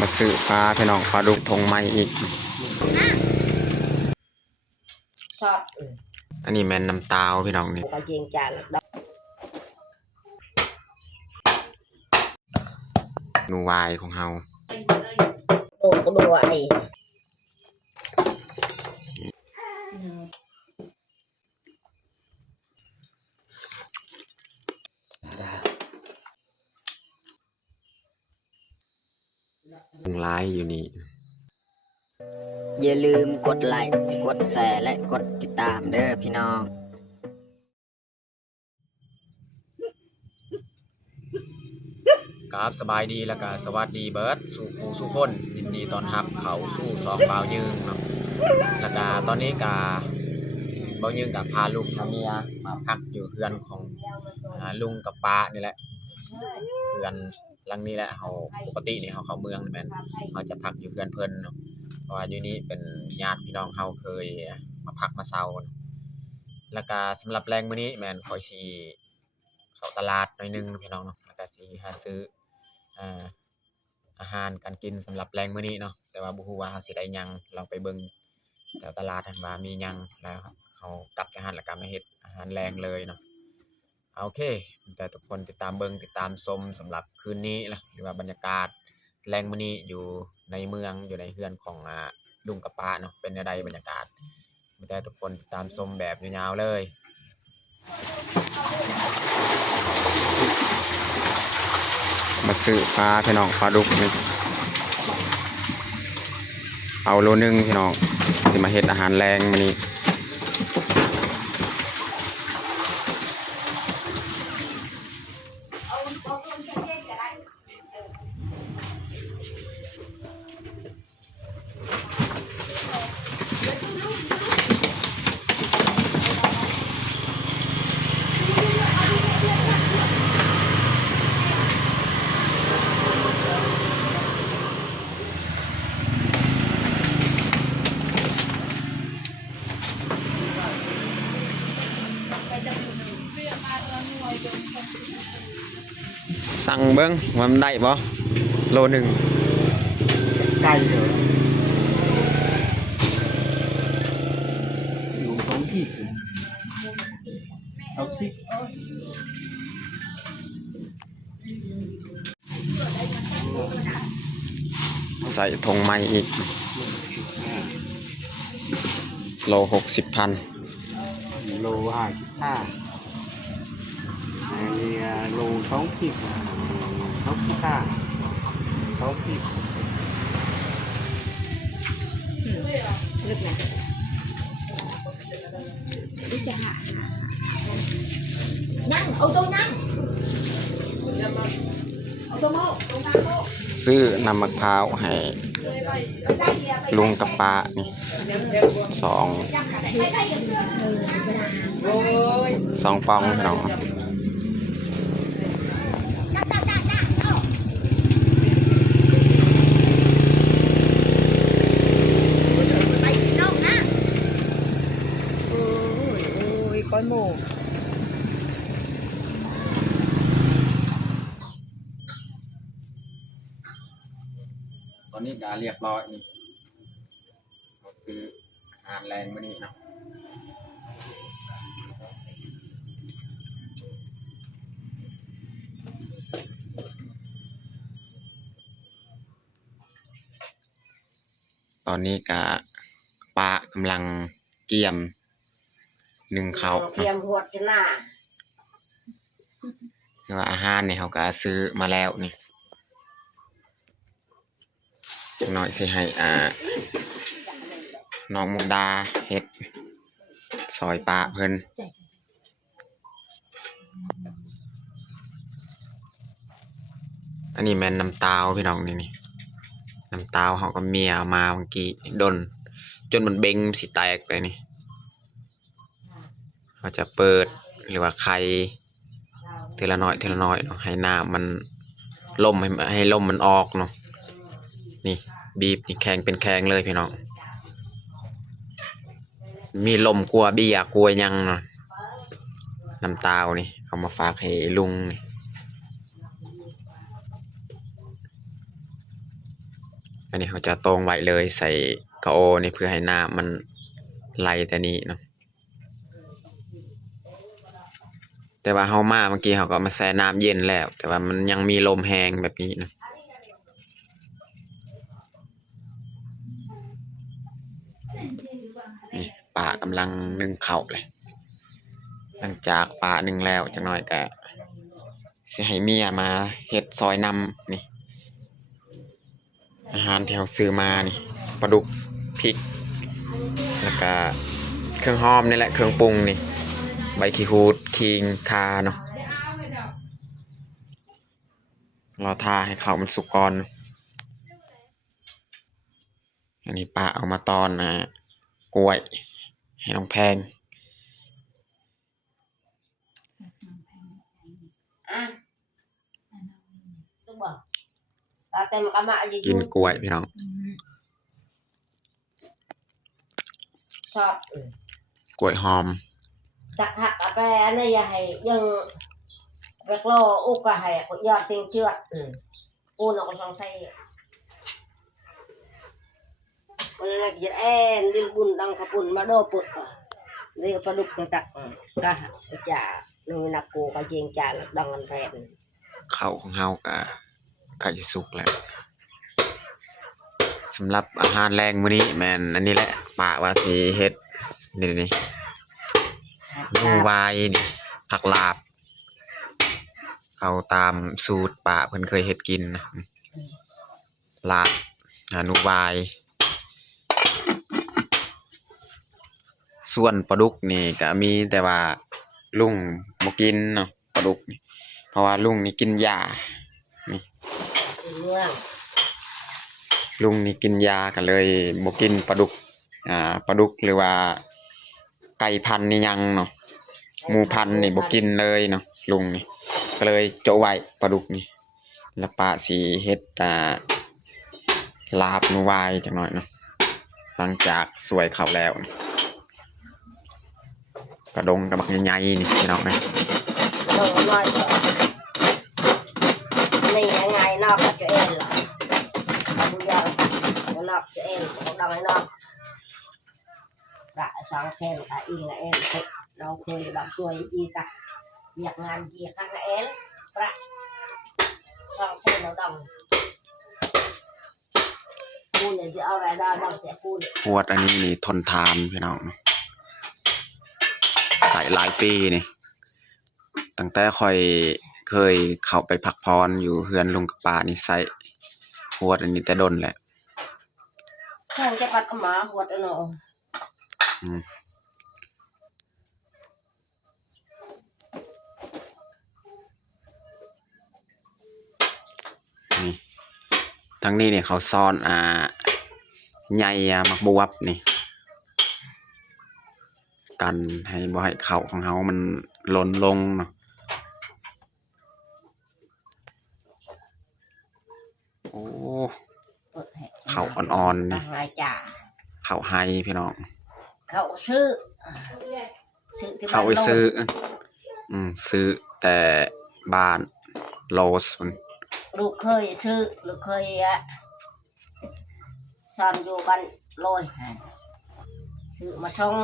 มาซื้อปลาพี่น้องปลาดุกทงไม้อีกชอบอันนี้แม่นน้ำตาลพี่น้องนี่ปลาเจียงจานนูวายของเฮาโอ้ก็ดูไอ้ลายอยู่นี่อย่าลืมกดไลค์กดแชร์และกดติดตามเด้อพี่น้องครับสบายดีแล้วก็สวัสดีเบิร์ดสู่ผู้สู่คนยินดีตอนรับเขาสู่สองบ่าวยืงเนาะแล้วก็ตอนนี้ก็บ่าวยืงกับพาลูกพาเมียมาพักอยู่เฮือนของลุงกับป้านี่แหละเฮือนหลังนี้แหละเฮาปกตินี่เฮาเข้าเมืองนี่แม่นเฮาจะพักอยู่เฮือนเพิ่นเนาะเพราะว่าอยู่นี้เป็นญาติพี่น้องเฮาเคยมาพักมาเซาแล้วก็สำหรับแรงมื้อนี้แม่นค่อยสิเข้าตลาดหน่อยนึงพี่น้องเนาะแล้วก็สิหาซื้ออาหารการกินสำหรับแรงมื้อนี้เนาะแต่ว่าบ่ฮู้ว่าเฮาสิได้หยังเราไปเบิ่งแถวตลาดหั่นว่ามีหยังแล้วเฮากลับจากหั้นแล้วก็มาเฮ็ดอาหารแรงเลยเนาะโอเคแต่ทุกคนติดตามเบิ่งติดตามชมสำหรับคืนนี้ล่ะหรือว่าบรรยากาศแรงมื้อนี้อยู่ในเมืองอยู่ในเรือนของลุงกับป้าเนาะเป็นจั่งใดบรรยากาศแต่ทุกคนติดตามชมแบบยาวๆเลยมาซื้อปลาพี่น้องปลาดุกนี่เอาโลนึงพี่น้องสิมาเฮ็ดอาหารแรงมื้อนี้สั่งเบิ่งว่ามันได้บ่โลนึงไก่เหรออยู่ตรงที่เอาสิใส่ธงไม้อีกโล60,000โล55อันนี้โลท้องผิดท้องผิดท้องผิดลึกนะนั่งเอาตัวนั่งเอาตัวโม่ตรงกลางโม่ซื้อน้ำมะพร้าวให้ลุงกับป้านี่สองปองพี่น้องก้อยหมูตอนนี้ก็เรียบร้อยนี่คืออาหารแรงมื้อนี้เนาะตอนนี้ก็ป้ากำลังเกี่ยมนึ่งข้าวเตรียมหัวจะหน้าคือว่าอาหารนี่เขาก็ซื้อมาแล้วนี่หน่อยสิให้น้องมุกดาเฮ็ดซอยปลาเพิ่นอันนี้แม่นน้ำตาลพี่น้องนี่น้ำตาลเขาก็เมียมาเมื่อกี้ดนจนมันเบ่งสิแตกเลยนี่เขาจะเปิดหรือว่าไข่ทีละน้อยเนาะให้น้ำมันล่มให้ล่มมันออกเนาะนี่บีบนี่แข็งเป็นแข็งเลยพี่น้องมีลมกลัวเบี้ยกลัวยังเนาะน้ำตาลนี่เอามาฝากให้ลุงนี่ อันนี้เขาจะตรงไว้เลยใส่กระโอนี่เพื่อให้น้ำมันไหลแต่นี้เนาะแต่ว่าเฮามาเมื่อกี้เขาก็มาแช่น้ำเย็นแล้ว แต่ว่ามันยังมีลมแรงแบบนี้นะนี่ป้ากำลังนึ่งข้าวเลยหลังจากป้านึ่งแล้วจักหน่อยก็สิให้เมียมาเฮ็ดซอยนำนี่อาหารที่เราซื้อมานี่ปลาดุกพริกแล้วก็เครื่องหอมนี่แหละเครื่องปรุงนี่ใบขี้หูดขิงข่าเนาะรอทาให้ข้าวมันสุกก่อนอันนี้ป้าเอามาตอนกล้วยให้น้องแพง đúng không ta tem mà mạ gì กินกล้วยพี่น้อง sọt กล้วยหอม chặt hạt ở đây này là hay nhưng việc lo u cả hay có giọt tiền chưa u nó có xong say mình là cái em đi bùn đang khắp bùn mà đô bự đi phải đục cái tặc cả chả nơi nạp cô cái chiên chả đang ăn phèn ข้าวของเฮาก็ใกล้จะสุกแล้วสำหรับอาหารแรงมื้อนี้แม่นอันนี้แหละป้าว่าสิเฮ็ดนี่นูวายนี่ผักลาบเอาตามสูตรป้าเพิ่นเคยเฮ็ดกินนะลาบนูวายส่วนปลาดุกนี่ก็มีแต่ว่าลุงบ่กินเนาะปลาดุกนี่เพราะว่าลุงนี่กินยา mương ลุงนี่กินยากันเลยบ่กินปลาดุกปลาดุกหรือว่าไก่พันธุ์นี่ยังเนาะหมูพันธุ์นี่บ่กินเลยเนาะลุงนี่ก็เลยโจะไว้ปลาดุกนี่แล้วป้าสิเฮ็ดลาบหนูวายจักหน่อยเนาะหลังจากสวยเขาแล้วนี่กระดงกระบักใหญ่ๆนี่พี่น้องนะ đồ nói này ngày nọ cho em là bây giờ nó nọ cho em cũng đang ấy nọ đã sáng xem đã in là em thích đâu chơi bạn xuôi gì ta việc ngàn gì khác là em ra sáng xem nó đồng phun để sẽ ở đây đồng sẽ phun ขวดอันนี้นี่ทนทานพี่น้องใส่หลายปีนี่ตั้งแต่ค่อยเคยเข้าไปพักพรอยู่เฮือนลุงกับป้านี่ใส่ขวดอันนี้แต่ดนแหละ xem cái mặt mà hột nó อืมนี่ทั้งนี้เนี่ยเขาซ่อนใยมักบวบนี่กันให้บ่ให้เข่าของเขามันหล่นลงเนาะโอ้ khẩu on này. hai chả เข่าไฮพี่น้อง khẩu sư sư thì เขาไปซื้อซื้อแต่บ้านโลสมัน ลูกเคยซื้อลูกเคยสอนอยู่บ้านลอยซื้อมาส่ง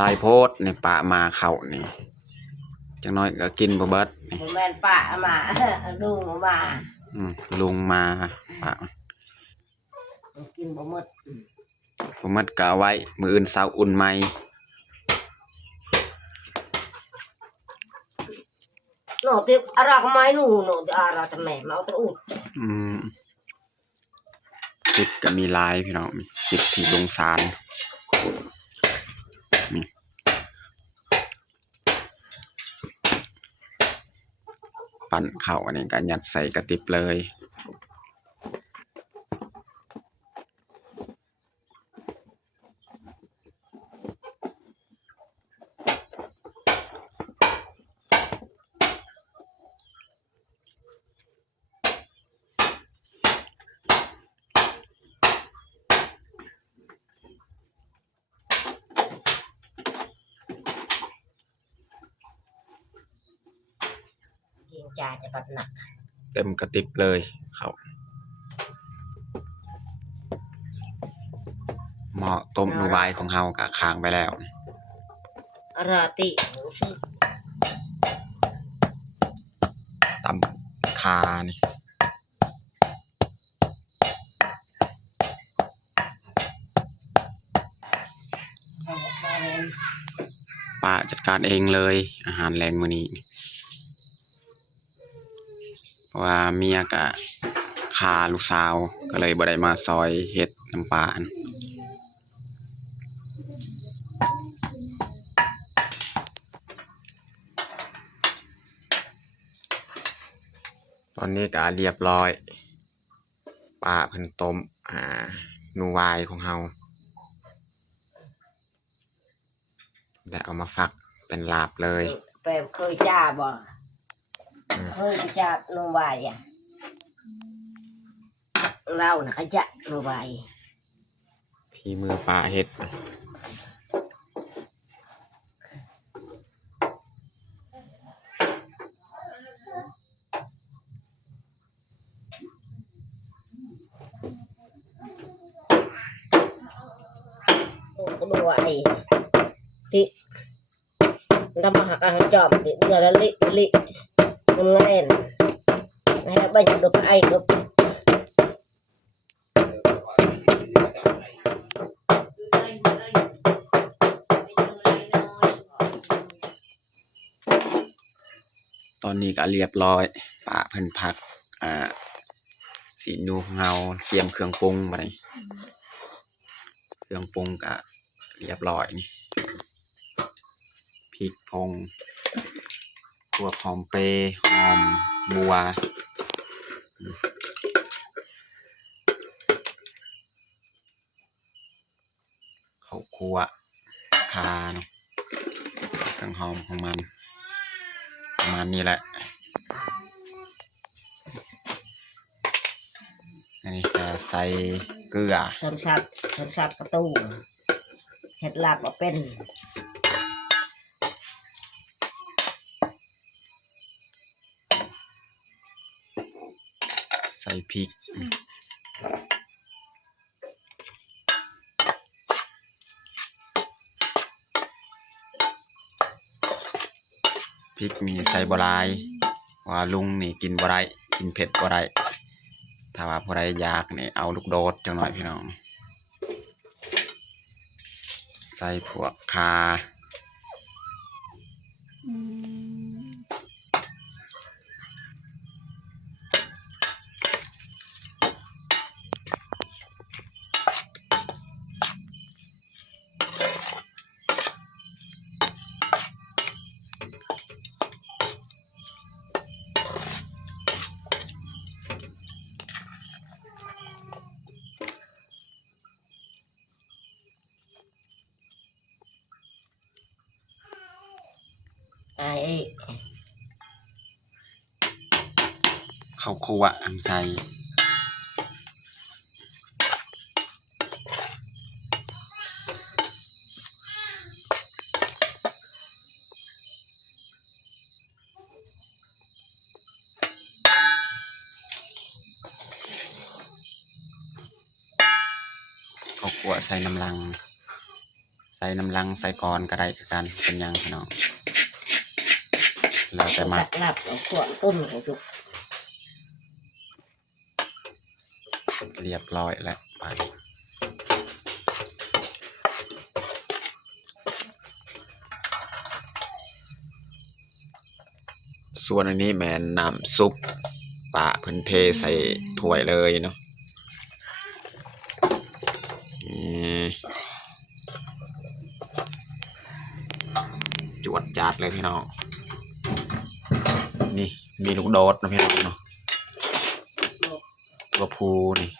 ลายโพดในป่ามาเขานี่จังน้อยก็กินบ่เบิดนี่ แม่นป้ามาดูมา ลุงมาป่า กินบ่หมด บ่หมดก็เอาไว้มื้ออื่นเช้าอุ่นใหม่ โน่ติอารากไม้หนูโน่ติอาราตะแม่มาเอาตะอุด จิตก็มีลายพี่น้องจิตที่สงสารนี่ปั่นเข้าอันนี้ก็ยัดใส่กระติบเลยกินจ่าจะบัดหนัก เต็มกระติบเลยเขา หม้อต้มนูบายของเฮาก็ค้างไปแล้ว ราติซื้อ ตำคานี่ป้าจัดการเองเลยอาหารแรงมื้อนี้เพราะว่าเมียก็คาลูกสาวก็เลยบ่ได้มาซอยเฮ็ดน้ำปลาตอนนี้ก็เรียบร้อยป้าเพิ่นต้มนูวายของเฮาได้เอามาฝักเป็นลาบเลย แปมเคยจ้าบ่เคยจ้าโนวายอ่ะเราน่ะก็จะโนวาย ที่มือป้าเฮ็ด โนวายที่ทำหักอาหารจอมที่เดือดละลิทำงานให้บ้านดบไอ้ดบ ตอนนี้ก็เรียบร้อยป้าเพิ่นพักสีนูของเฮาเตรียมเครื่องปรุงมานี่เครื่องปรุงก็เรียบร้อยนี่พริกผงตัวหอมเปรย์หอมบัวข้าวคั่วคาเนาะเครื่องหอมของมันประมาณนี้แหละอันนี้จะใส่เกลือ สันสัตประตูเห็ดลาบมาเป็น ใส่พริกพริกมีใส่บ่หลายว่าลุงนี่กินบ่ได้กินเผ็ดบ่ได้ถ้าว่าผู้ใดอยากนี่เอาลูกโดดจังหน่อยพี่น้องใส่พวกคาไอ้ ข้าวคั่วอันใส่ข้าวคั่วใส่น้ำลังใส่ก่อนก็ได้คือกันเป็นหยังพี่น้องแล้วแต่มัก ลาบเอาขวดต้มให้จุก เรียบร้อยแล้วไปส่วนอันนี้แม่นน้ำซุปป้าเพิ่นเทใส่ถ้วยเลยเนาะจวดจัดเลยพี่น้องนี่มีลูกโดดนะพี่น้องเนาะตัวผู้นี่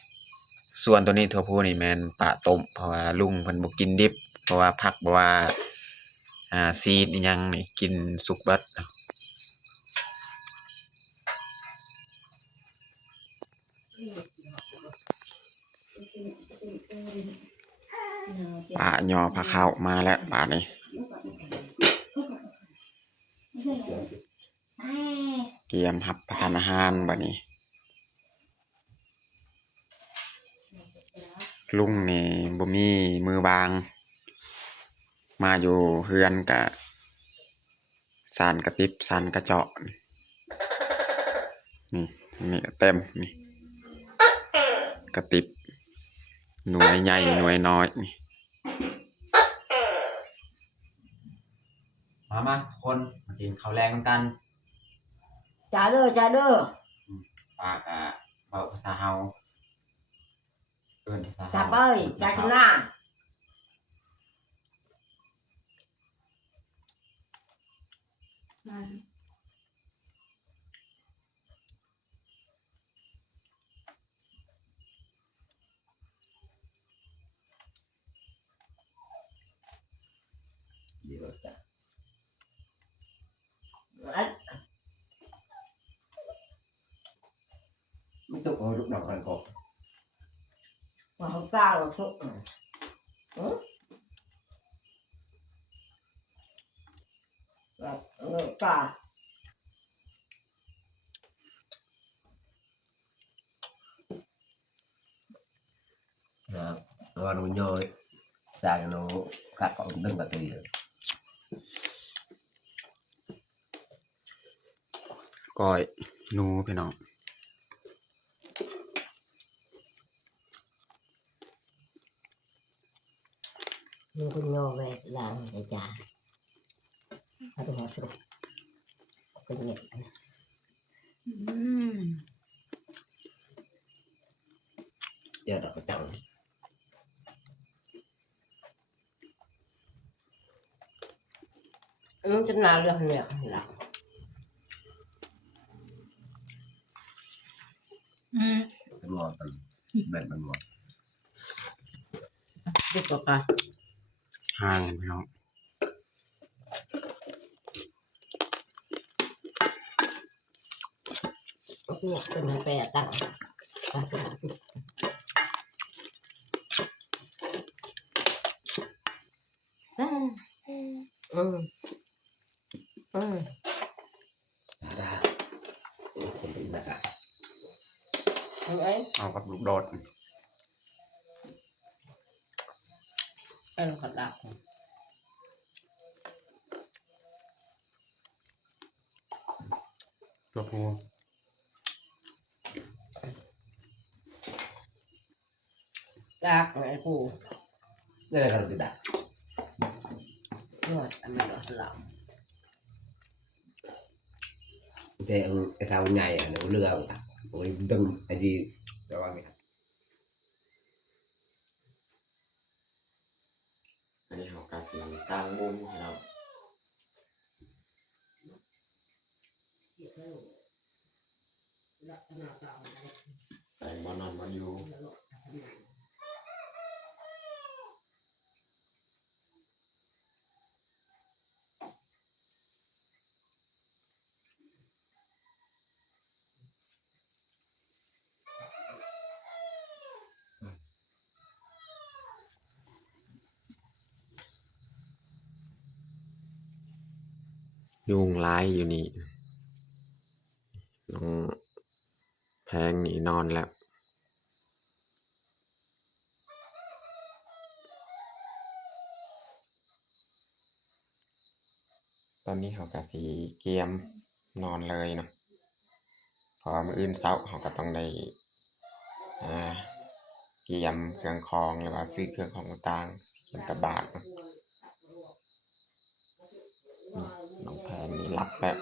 ส่วนตัวนี้ตัวผู้นี่แม่นป้าต้มเพราะว่าลุงเพิ่นบ่กินดิบเพราะว่าผักบ่ว่าซีดอีหยังนี่กินสุกเบิดป้าย่อผ้าขาวมาแล้วป้านี่เตรียมรับประทานอาหารบัดนี้ ลุงนี่บ่มีมือบาง มาอยู่เฮือนกะสานกระติบสานกระเจาะนี่นี่ก็เต็มนี่กระติบหน่วยใหญ่หน่วยน้อยนี่มาทุกคนมากินข้าวแรงกัน จ้าเด้อ ปากะเบาภาษาเฮาเอิ้นภาษาเฮา จับเอ้ยจ้ากินหน้า เดี๋ยวจ้ะ อัน ไม่ต้องเอาลูกดอกกันก่อน ว่าเขากล้าหรอกทุกแบบกล้า นะว่าnó nhoi dài nó cắt còn đừng là tùy ก้อยหนูพี่น้อง มึงคุณโยไปล้างในจานเอาไปหัวสุกเป็นเงี้ย giờ đọc cái chồng มึงจะนาเรื่องเนี่ยหลัง cái ngon tầm bền bằng ngon ดูตัวกัน ห่างพี่น้อง พวกเป็นแปรตั้งra không bị nặng ไอ้ เอากับลูกโดด ไอ้เรากระดับ ตัวผู้ ดักไอ้กู đây là cần bị đặt นวดอันนั้นเราหลับ thì cái sao nhảy nó lừa ôi đừng cái gì cho anh อันนี้เขากาสีตั้งมุมให้เราใส่บอนอนมาอยู่ยุงร้ายอยู่นี่น้องแพงหนีนอนแล้ว ตอนนี้เขากะสีเกียมนอนเลยเนาะพอมื้ออื่นเช้าเขาก็ต้องได้เกียมเครื่องคองหรือว่าซื้อเครื่องของต่างๆเกียมกระบาดเนาะน้องแพงนี่รับแล้ว